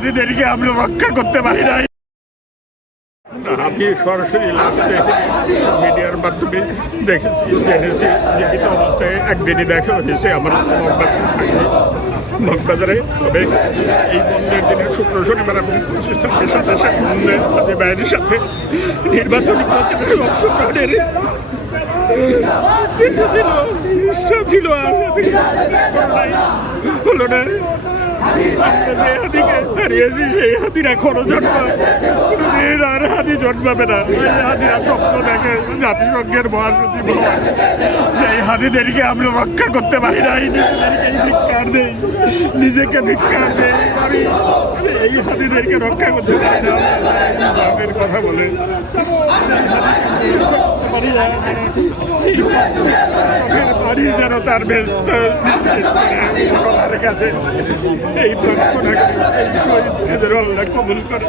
হাদিদেরকে আমরা রক্ষা করতে পারি নাই। আমি সরাসরি দেখে মিডিয়ার মাধ্যমে দেখেছি, জেনেছি, জীবিত অবস্থায় একদিনই দেখা হয়েছে, আমার মগবাজারে তবে এই বন্ধের দিনে শুক্র, শনিবার এবং পঁচিশ ছাব্বিশ সাতাশে বন্ধে তাদের বাইরের সাথে নির্বাচনী প্রচারের অংশগ্রহণের ইচ্ছা ছিল ইচ্ছা ছিল হলো না। যে হাতিকে সেই হাতির এখনও জন্মায় কোনোদিন আর হাতি জন্মাবে না। এই হাতিরা স্বপ্ন দেখে, জাতিসংঘের। সেই হাতিদেরকে আমরা রক্ষা করতে পারি না এই নিজেদেরকে ধিক্কার দেই, নিজেকে ধিক্কার দেই, আমি এই হাতিদেরকে রক্ষা করতে পারি না। কথা বলে। পারি না? যেন তার গলার কাছে এই প্রার্থনা করি। এই বিষয়ে যেন আল্লাহ কবুল করে